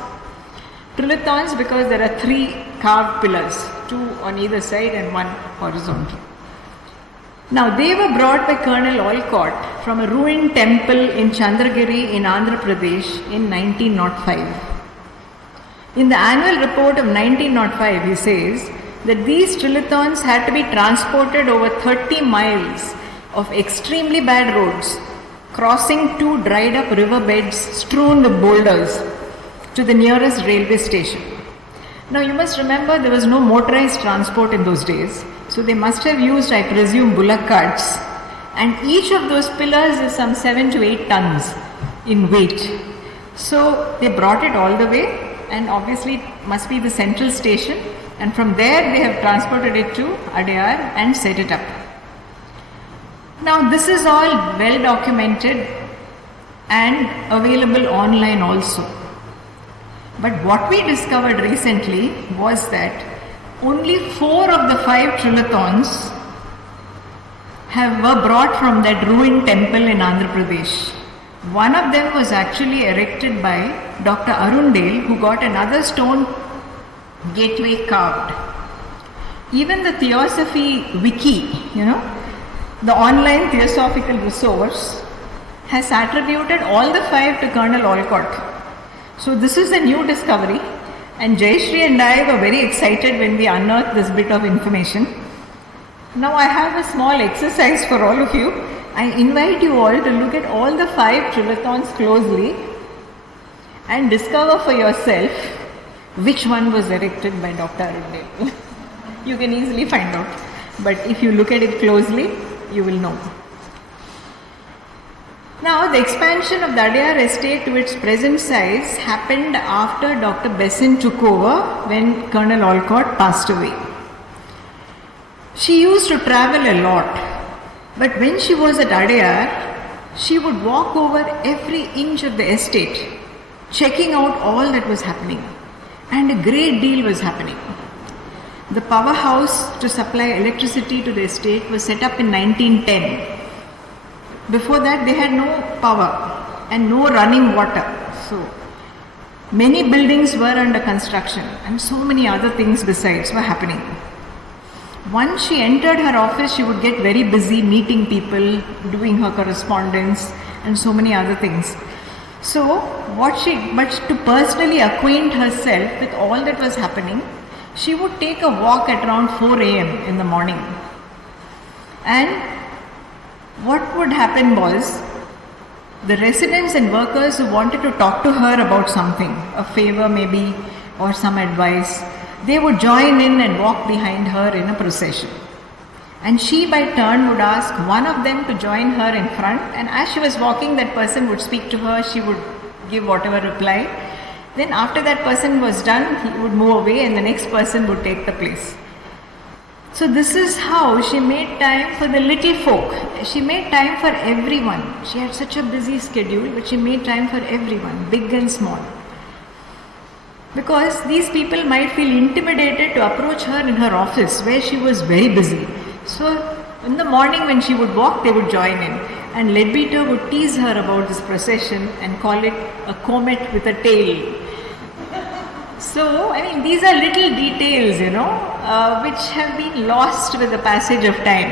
Trilithons because there are 3 carved pillars, 2 on either side and 1 horizontal. Now, they were brought by Colonel Olcott from a ruined temple in Chandragiri in Andhra Pradesh in 1905. In the annual report of 1905, he says that these trilithons had to be transported over 30 miles of extremely bad roads, crossing 2 dried up riverbeds strewn with boulders to the nearest railway station. Now, you must remember there was no motorized transport in those days. So they must have used, I presume, bullock carts, and each of those pillars is some 7 to 8 tons in weight. So they brought it all the way, and obviously it must be the central station, and from there they have transported it to Adyar and set it up. Now this is all well documented and available online also. But what we discovered recently was that only 4 of the 5 trilithons were brought from that ruined temple in Andhra Pradesh. One of them was actually erected by Dr. Arundale, who got another stone gateway carved. Even the Theosophy Wiki, the online theosophical resource, has attributed all the 5 to Colonel Olcott. So this is a new discovery. And Jaishree and I were very excited when we unearthed this bit of information. Now I have a small exercise for all of you. I invite you all to look at all the 5 trilithons closely and discover for yourself which one was erected by Dr. Arundale. You can easily find out. But if you look at it closely, you will know. Now, the expansion of the Adyar estate to its present size happened after Dr. Besson took over when Colonel Olcott passed away. She used to travel a lot, but when she was at Adyar, she would walk over every inch of the estate, checking out all that was happening, and a great deal was happening. The powerhouse to supply electricity to the estate was set up in 1910. Before that, they had no power and no running water. So, many buildings were under construction and so many other things besides were happening. Once she entered her office, she would get very busy meeting people, doing her correspondence and so many other things. So, but to personally acquaint herself with all that was happening, she would take a walk at around 4 a.m. in the morning. And what would happen was, the residents and workers who wanted to talk to her about something, a favor maybe, or some advice, they would join in and walk behind her in a procession. And she by turn would ask one of them to join her in front, and as she was walking, that person would speak to her, she would give whatever reply. Then after that person was done, he would move away and the next person would take the place. So this is how she made time for the little folk. She made time for everyone. She had such a busy schedule, but she made time for everyone, big and small. Because these people might feel intimidated to approach her in her office where she was very busy. So in the morning when she would walk, they would join in. And Leadbeater would tease her about this procession and call it a comet with a tail. So, these are little details, which have been lost with the passage of time.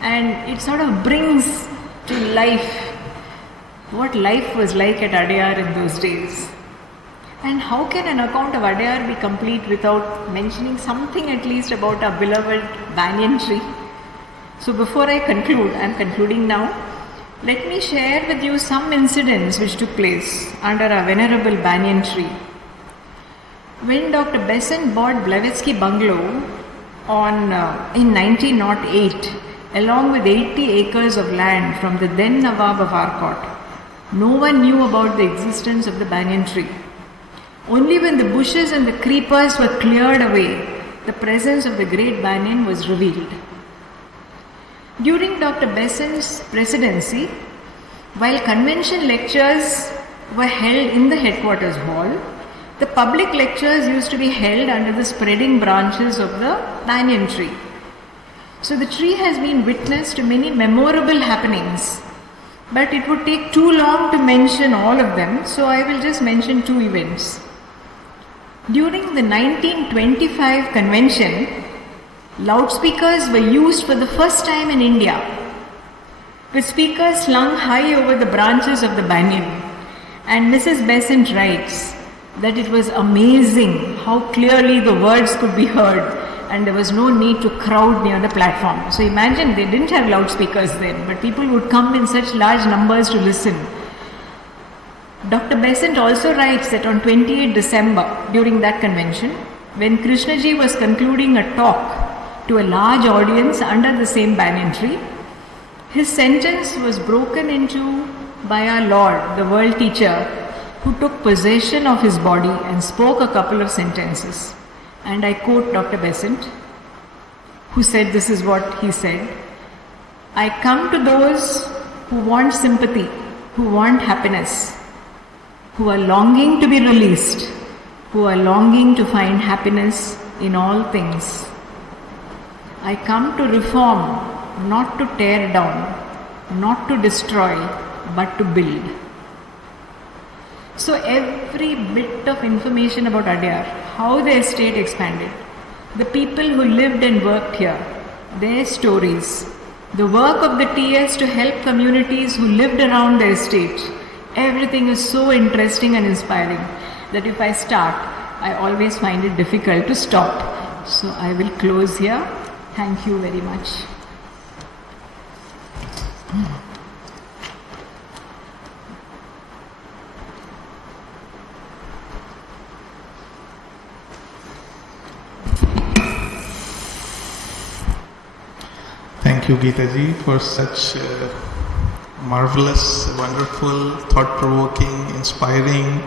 And it sort of brings to life what life was like at Adyar in those days. And how can an account of Adyar be complete without mentioning something at least about our beloved banyan tree? So before I conclude, I am concluding now, let me share with you some incidents which took place under our venerable banyan tree. When Dr. Besant bought Blavatsky Bungalow in 1908, along with 80 acres of land from the then Nawab of Olcott, no one knew about the existence of the banyan tree. Only when the bushes and the creepers were cleared away, the presence of the great banyan was revealed. During Dr. Besant's presidency, while convention lectures were held in the headquarters hall, the public lectures used to be held under the spreading branches of the banyan tree. So the tree has been witness to many memorable happenings, but it would take too long to mention all of them, so I will just mention two events. During the 1925 convention, loudspeakers were used for the first time in India, with speakers slung high over the branches of the banyan. And Mrs. Besant writes that it was amazing how clearly the words could be heard and there was no need to crowd near the platform. So imagine, they didn't have loudspeakers then, but people would come in such large numbers to listen. Dr. Besant also writes that on 28 December, during that convention, when Krishnaji was concluding a talk to a large audience under the same banyan tree, his sentence was broken into by our Lord, the world teacher, who took possession of his body and spoke a couple of sentences. And I quote Dr. Besant, who said this is what he said: "I come to those who want sympathy, who want happiness, who are longing to be released, who are longing to find happiness in all things. I come to reform, not to tear down, not to destroy, but to build." So every bit of information about Adyar, how the estate expanded, the people who lived and worked here, their stories, the work of the TS to help communities who lived around the estate, everything is so interesting and inspiring that if I start, I always find it difficult to stop. So I will close here. Thank you very much. Thank you, Geetha ji, for such marvelous, wonderful, thought-provoking, inspiring,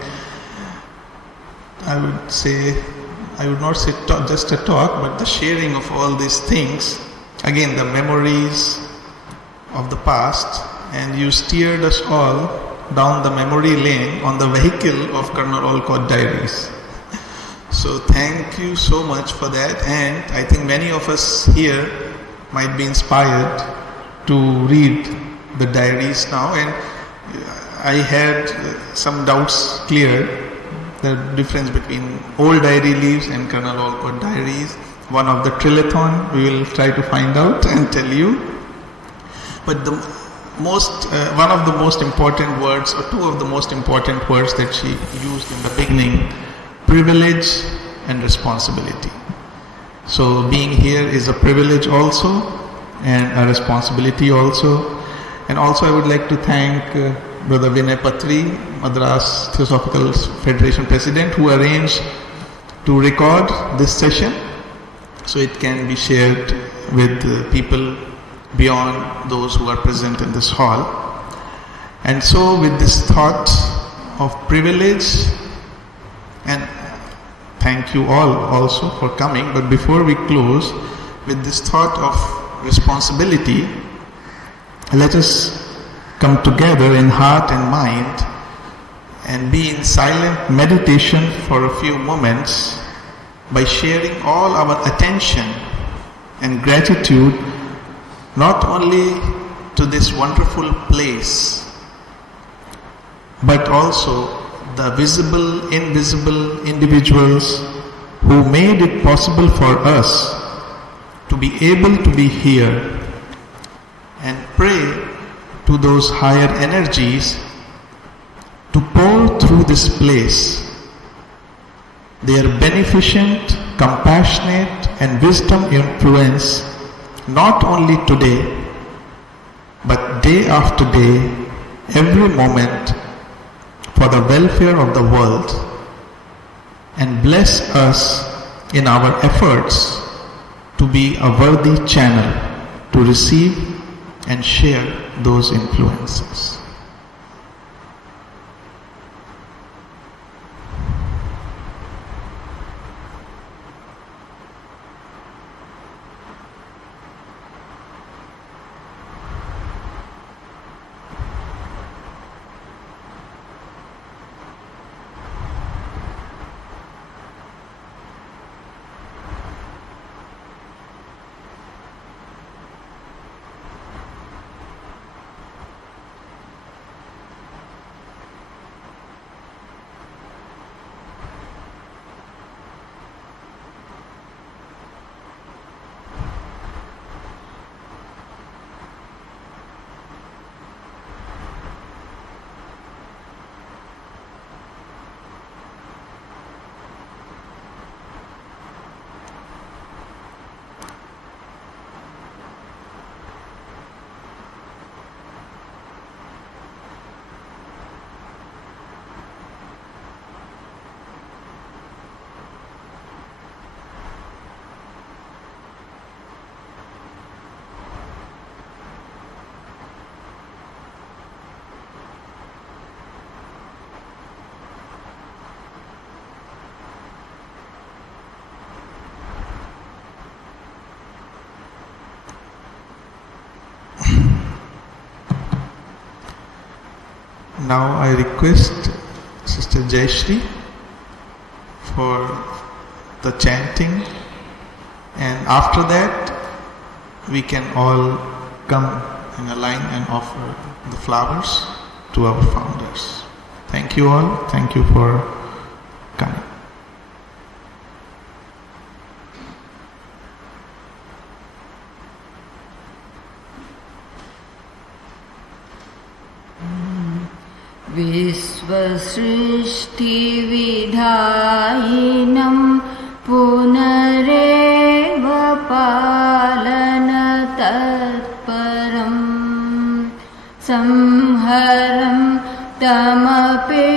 I would not say just a talk, but the sharing of all these things. Again, the memories of the past, and you steered us all down the memory lane on the vehicle of Colonel Olcott Diaries. So thank you so much for that, and I think many of us here might be inspired to read the diaries now, and I had some doubts cleared, the difference between old diary leaves and Colonel Olcott Diaries. One of the trillathon we will try to find out and tell you. But one of the most important words, or two of the most important words that she used in the beginning, privilege and responsibility. So being here is a privilege also and a responsibility also. And also I would like to thank Brother Vinay Patri, Madras Theosophical Federation President, who arranged to record this session so it can be shared with people beyond those who are present in this hall. And so with this thought of privilege, and thank you all also for coming, but before we close, with this thought of responsibility, let us come together in heart and mind and be in silent meditation for a few moments by sharing all our attention and gratitude not only to this wonderful place, but also the visible, invisible individuals who made it possible for us to be able to be here, and pray to those higher energies to pour through this place their beneficent, compassionate and wisdom influence, not only today, but day after day, every moment, for the welfare of the world, and bless us in our efforts to be a worthy channel to receive and share those influences. Now I request Sister Jaishree for the chanting, and after that we can all come in a line and offer the flowers to our founders. Thank you all. Thank you for coming. विश्वसृष्टिविधायिनं पुनरेव पालनतत्परं संहरं तमपि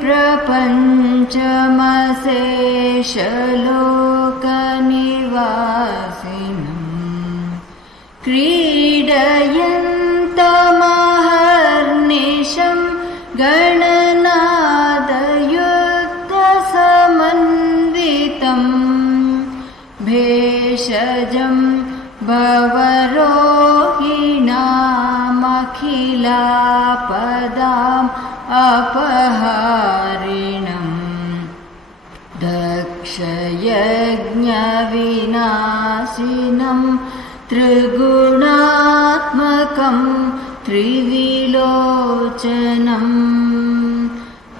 प्रपञ्चमशेषलोकनिवासिनं क्रीडयन्तमहर्निशं गणनादयुद्धसमन्वितं भेषजं भवरोहिणामखिलापदाम् अपहारिणम् दक्षयज्ञविनाशिनं त्रिगुणात्मकं त्रिविलोचनं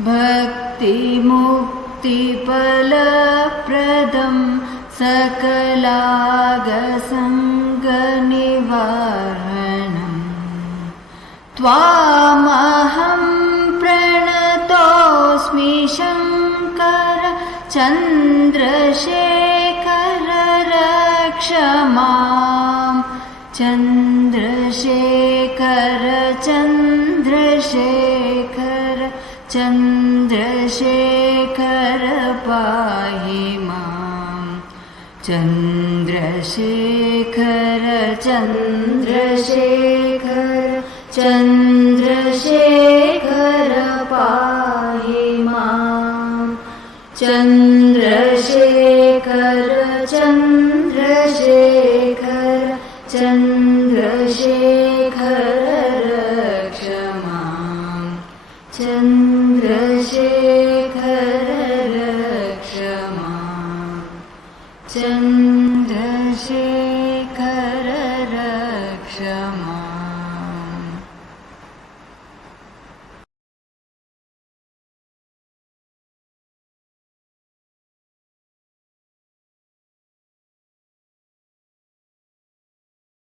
भक्तिमुक्तिफलप्रदं सकलागसङ्गनिवारणम् त्वामहं प्रणतोऽस्मि शङ्कर चन्द्रशेखर रक्ष माम् चन्द्रशेखर चन्द्रशेखर चन्द्रशेखर पाहि माम् चन्द्रशेखर चन्द्रशेखर चन्द्रशेखर पाहि माम् चन्द्रशेखर चन्द्रशेखर चन्द्रशेखर